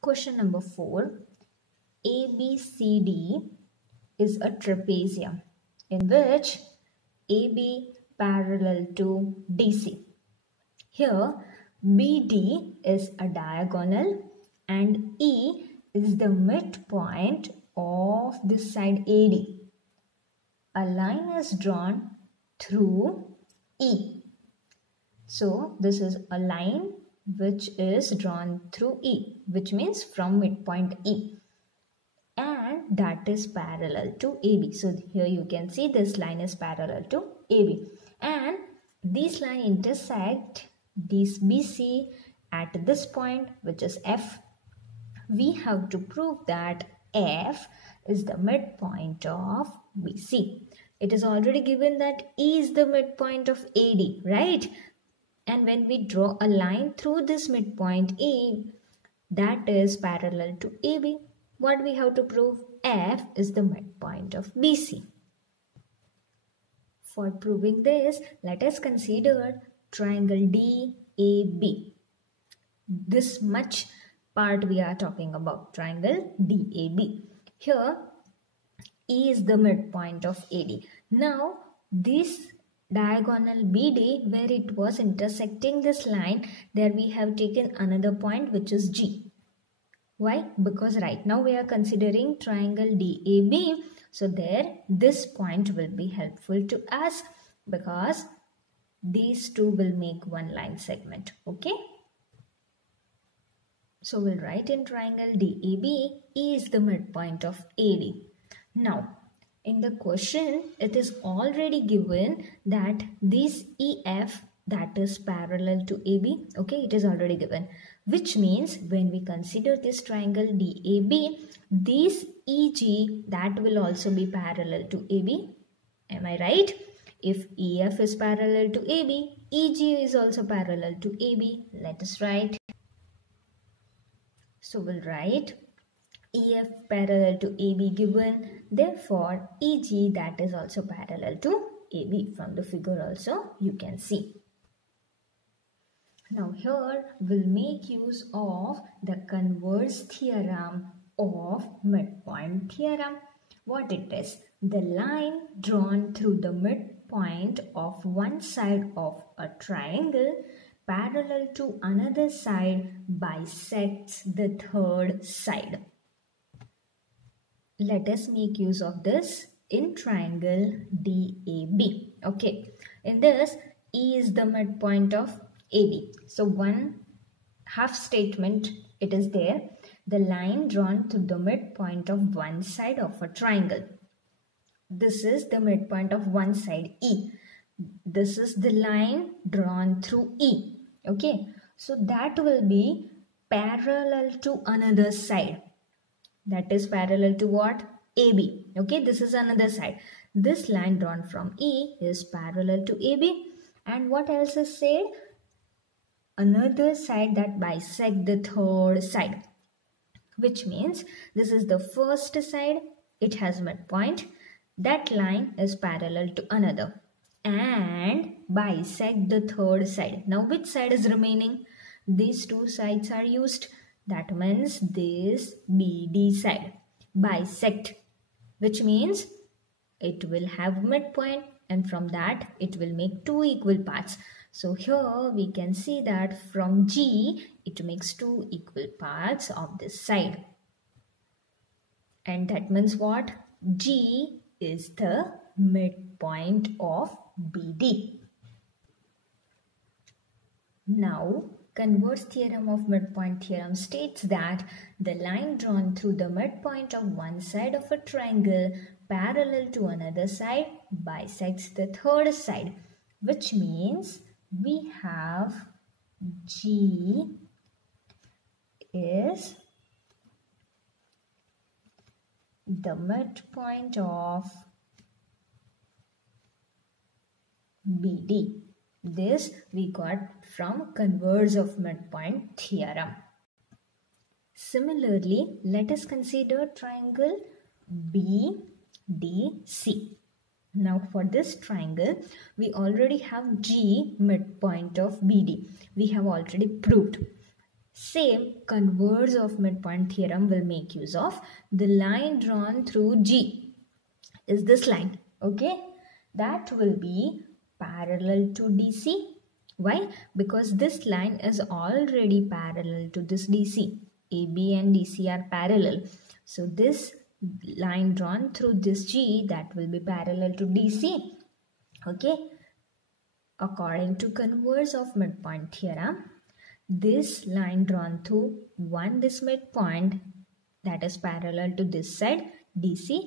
Question number 4. ABCD is a trapezium in which AB parallel to DC. Here BD is a diagonal and E is the midpoint of this side AD. A line is drawn through E. So this is a line which is drawn through E, which means from midpoint E, and that is parallel to AB. So here you can see this line is parallel to AB, and these lines intersect this BC at this point, which is F. We have to prove that F is the midpoint of BC. It is already given that E is the midpoint of AD, right? And when we draw a line through this midpoint E, that is parallel to AB. What we have to prove? F is the midpoint of BC. For proving this, let us consider triangle DAB. This much part we are talking about, triangle DAB. Here, E is the midpoint of AD. Now, this diagonal BD, where it was intersecting this line, there we have taken another point which is G. Why? Because right now we are considering triangle DAB. So there this point will be helpful to us because these two will make one line segment. Okay. So we'll write in triangle DAB, E is the midpoint of AD. Now, in the question, it is already given that this EF, that is parallel to AB. Okay, it is already given. Which means when we consider this triangle DAB, this EG, that will also be parallel to AB. Am I right? If EF is parallel to AB, EG is also parallel to AB. Let us write. So we'll write EF parallel to AB given, therefore EG that is also parallel to AB. From the figure also you can see. Now here we'll make use of the converse theorem of midpoint theorem. What it is? The line drawn through the midpoint of one side of a triangle parallel to another side bisects the third side. Let us make use of this in triangle DAB. Okay, in this E is the midpoint of AB. So one half statement it is there. The line drawn through the midpoint of one side of a triangle. This is the midpoint of one side E. This is the line drawn through E. Okay, so that will be parallel to another side. That is parallel to what? AB. Okay, this is another side. This line drawn from E is parallel to AB. And what else is said? Another side that bisects the third side. Which means this is the first side. It has midpoint. That line is parallel to another. And bisect the third side. Now which side is remaining? These two sides are used. That means this BD side. Bisect. Which means it will have midpoint and from that it will make two equal parts. So here we can see that from G it makes two equal parts of this side. And that means what? G is the midpoint of BD. Now, converse theorem of midpoint theorem states that the line drawn through the midpoint of one side of a triangle parallel to another side bisects the third side, which means we have G is the midpoint of BD. This we got from converse of midpoint theorem. Similarly, let us consider triangle BDC. Now for this triangle, we already have G midpoint of BD. We have already proved. Same converse of midpoint theorem will make use of the line drawn through G is this line, okay? That will be parallel to DC. Why? Because this line is already parallel to this DC. AB and DC are parallel. So this line drawn through this G, that will be parallel to DC. Okay? According to converse of midpoint theorem, this line drawn through this midpoint, that is parallel to this side DC,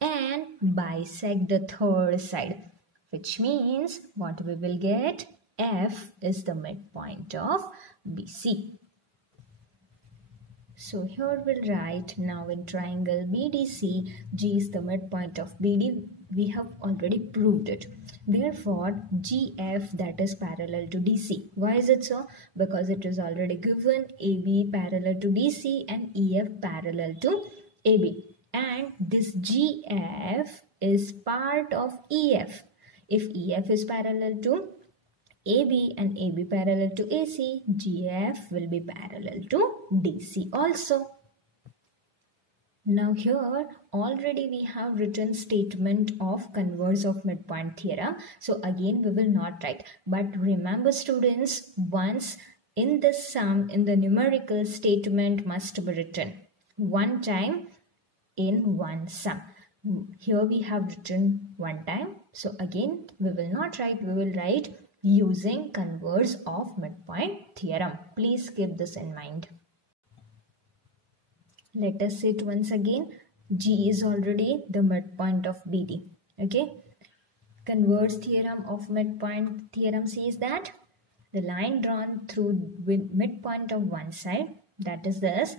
and bisect the third side, which means what we will get, F is the midpoint of BC. So here we'll write, now in triangle BDC, G is the midpoint of BD. We have already proved it. Therefore, GF, that is parallel to DC. Why is it so? Because it is already given AB parallel to DC and EF parallel to AB. And this GF is part of EF. If EF is parallel to AB and AB parallel to AC, GF will be parallel to DC also. Now here already we have written statement of converse of midpoint theorem. So again we will not write. But remember students, once in the sum, in the numerical statement must be written one time in one sum. Here we have written one time. So again we will not write, we will write using converse of midpoint theorem. Please keep this in mind. Let us say it once again. G is already the midpoint of BD. Okay. Converse theorem of midpoint theorem says that the line drawn through midpoint of one side, that is this,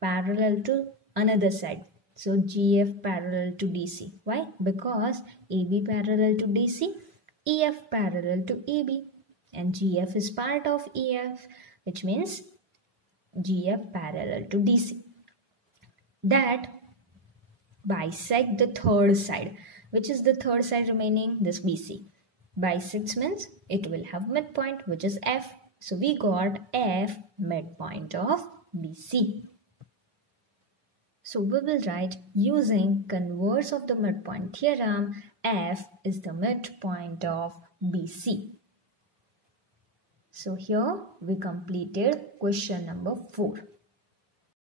parallel to another side. So GF parallel to DC. Why? Because AB parallel to DC, EF parallel to AB, and GF is part of EF, which means GF parallel to DC. That bisect the third side. Which is the third side remaining? This BC. Bisects means it will have midpoint, which is F. So we got F midpoint of BC. So we will write using converse of the midpoint theorem, F is the midpoint of BC. So here we completed question number 4.